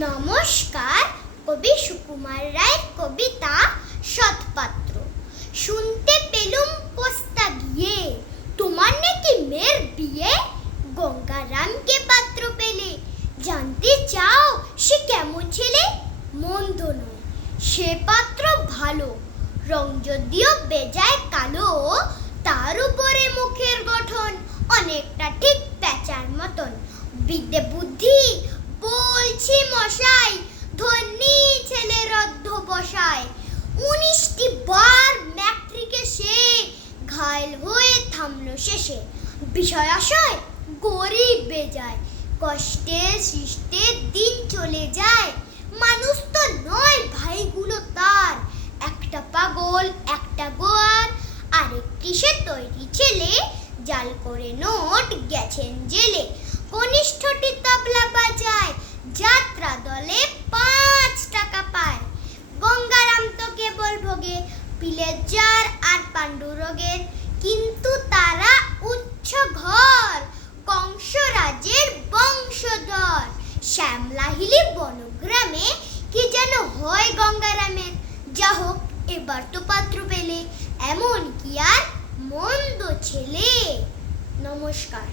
নমস্কার। কবি সুকুমার রায়ের কবিতা সৎপাত্র। শুনতে পেলুম পোস্তা গিয়ে, তোমার নাকি মেয়ের বিয়ে। গঙ্গারামকে পাত্র পেলে, জানতে চাও সে কেমন ছেলে? মন্দ নয়, সে পাত্র ভালো, রং যদিও বেজায় কালো। তার উপরে মুখের গঠন অনেকটা ঠিক প্যাঁচার মতন। বিদ্যে বুদ্ধি বলছি মশাই, ধন্যী ছেলের অধ্যবসায়। 19টি বার ম্যাট্রিকে সে ঘায়েল হয়ে থামলো শেষে। বিষয় আশয় গরিব বেজায়, কষ্টে সৃষ্টে দিন চলে যায়। মানুষ তো নয় ভাইগুলো তার, একটা পাগল একটা গোয়ার। আরেকটি সে তৈরি ছেলে, জাল করে নোট গেছেন জেলে। কনিষ্ঠটি তবলা বাজায়, যাত্রা দলে 5 টাকা পায়। গঙ্গারাম তো কেবল ভোগে পিলের জ্বর আর পাণ্ডু রোগের। কিন্তু তারা উচ্চ ঘর, কংসরাজের বংশধর। শ্যামলাহিলি বনগ্রামে কি যেন হয় গঙ্গারামের। যা হোক, এবার তো পাত্র পেলে, এমন কি আর মন্দ ছেলে। নমস্কার।